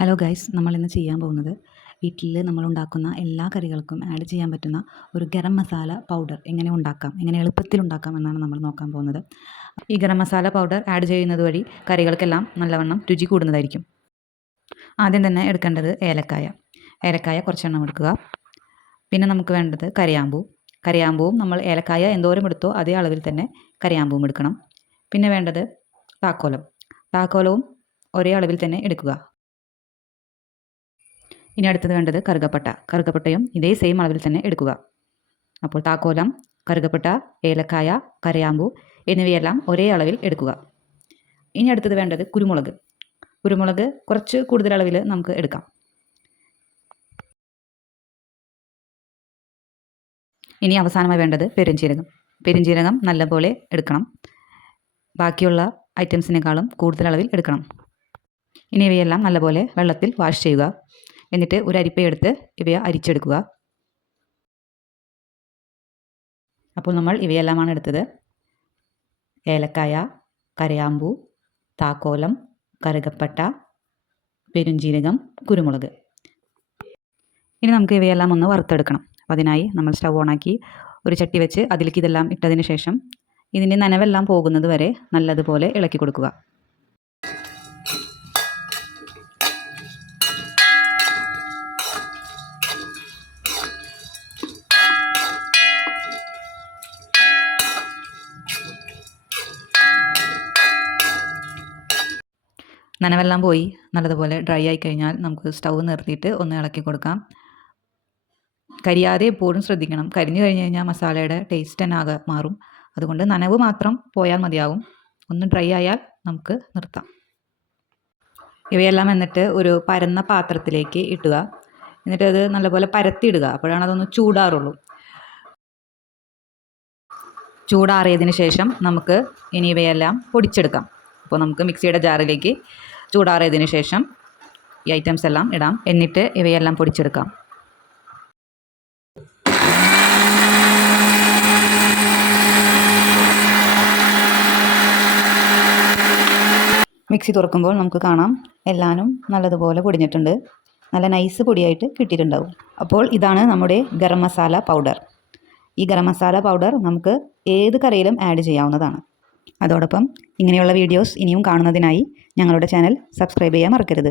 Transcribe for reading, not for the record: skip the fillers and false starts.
Hello guys, നമ്മളിന്ന് ചെയ്യാൻ പോകുന്നത് വീട്ടിൽ നമ്മളുണ്ടാക്കുന്ന എല്ലാ കറികൾക്കും ആഡ് ചെയ്യാൻ പറ്റുന്ന ഒരു ഗരം മസാല പൗഡർ എങ്ങനെ ഉണ്ടാക്കാം, എങ്ങനെ എളുപ്പത്തിൽ ഉണ്ടാക്കാം എന്നാണ് നമ്മൾ നോക്കാൻ പോകുന്നത്. ഈ ഗരം മസാല പൗഡർ ആഡ് ചെയ്യുന്നത് വഴി കറികൾക്കെല്ലാം നല്ലവണ്ണം രുചി കൂടുന്നതായിരിക്കും. ആദ്യം തന്നെ എടുക്കേണ്ടത് ഏലക്കായ കുറച്ചെണ്ണം എടുക്കുക. പിന്നെ നമുക്ക് വേണ്ടത് കറിയാമ്പൂവും നമ്മൾ ഏലക്കായ എന്തോരം എടുത്തോ അതേ അളവിൽ തന്നെ കറിയാമ്പൂവും എടുക്കണം. പിന്നെ വേണ്ടത് താക്കോലവും ഒരേ അളവിൽ തന്നെ എടുക്കുക. ഇനി അടുത്തത് വേണ്ടത് കറുകപ്പട്ടയും ഇതേ സെയിം അളവിൽ തന്നെ എടുക്കുക. അപ്പോൾ താക്കോലം, കറുകപ്പട്ട, ഏലക്കായ, കരയാമ്പൂ എന്നിവയെല്ലാം ഒരേ അളവിൽ എടുക്കുക. ഇനി അടുത്തത് വേണ്ടത് കുരുമുളക് കുറച്ച് കൂടുതൽ അളവിൽ നമുക്ക് എടുക്കാം. ഇനി അവസാനമായി വേണ്ടത് പെരുംജീരകം നല്ലപോലെ എടുക്കണം. ബാക്കിയുള്ള ഐറ്റംസിനേക്കാളും കൂടുതൽ അളവിൽ എടുക്കണം. ഇനി ഇവയെല്ലാം നല്ലപോലെ വെള്ളത്തിൽ വാഷ് ചെയ്യുക. എന്നിട്ട് ഒരു അരിപ്പയെടുത്ത് ഇവയെ അരിച്ചെടുക്കുക. അപ്പോൾ നമ്മൾ ഇവയെല്ലാമാണ് എടുത്തത്: ഏലക്കായ, കരയാമ്പൂ, താക്കോലം, കറുകപ്പട്ട, പെരുംജീരകം, കുരുമുളക്. ഇനി നമുക്ക് ഇവയെല്ലാം ഒന്ന് വറുത്തെടുക്കണം. അപ്പോൾ അതിനായി നമ്മൾ സ്റ്റൗ ഓണാക്കി ഒരു ചട്ടി വെച്ച് അതിലേക്ക് ഇതെല്ലാം ഇട്ടതിന് ശേഷം ഇതിൻ്റെ നനവെല്ലാം പോകുന്നത് വരെ നല്ലതുപോലെ ഇളക്കി കൊടുക്കുക. നനവെല്ലാം പോയി നല്ലതുപോലെ ഡ്രൈ ആയി കഴിഞ്ഞാൽ നമുക്ക് സ്റ്റൗ നിർത്തിയിട്ട് ഒന്ന് ഇളക്കി കൊടുക്കാം. കരിയാതെ എപ്പോഴും ശ്രദ്ധിക്കണം. കരിഞ്ഞു കഴിഞ്ഞ് കഴിഞ്ഞാൽ മസാലയുടെ ടേസ്റ്റ് തന്നെ ആകെ മാറും. അതുകൊണ്ട് നനവ് മാത്രം പോയാൽ മതിയാവും. ഒന്ന് ഡ്രൈ ആയാൽ നമുക്ക് നിർത്താം. ഇവയെല്ലാം എന്നിട്ട് ഒരു പരന്ന പാത്രത്തിലേക്ക് ഇട്ടുക. എന്നിട്ട് അത് നല്ലപോലെ പരത്തിയിടുക. അപ്പോഴാണ് അതൊന്ന് ചൂടാറുള്ളൂ. ചൂടാറിയതിന് ശേഷം നമുക്ക് ഇനി ഇവയെല്ലാം പൊടിച്ചെടുക്കാം. അപ്പോൾ നമുക്ക് മിക്സിയുടെ ജാറിലേക്ക് ചൂടാറിയതിന് ശേഷം ഈ ഐറ്റംസ് എല്ലാം ഇടാം. എന്നിട്ട് ഇവയെല്ലാം പൊടിച്ചെടുക്കാം. മിക്സി തുറക്കുമ്പോൾ നമുക്ക് കാണാം എല്ലാനും നല്ലതുപോലെ പൊടിഞ്ഞിട്ടുണ്ട്. നല്ല നൈസ് പൊടിയായിട്ട് കിട്ടിയിട്ടുണ്ടാവും. അപ്പോൾ ഇതാണ് നമ്മുടെ ഗരം മസാല പൗഡർ. ഈ ഗരം മസാല പൗഡർ നമുക്ക് ഏത് കറിയിലും ആഡ് ചെയ്യാവുന്നതാണ്. അതോടൊപ്പം ഇങ്ങനെയുള്ള വീഡിയോസ് ഇനിയും കാണുന്നതിനായി ഞങ്ങളുടെ ചാനൽ സബ്സ്ക്രൈബ് ചെയ്യാൻ മറക്കരുത്.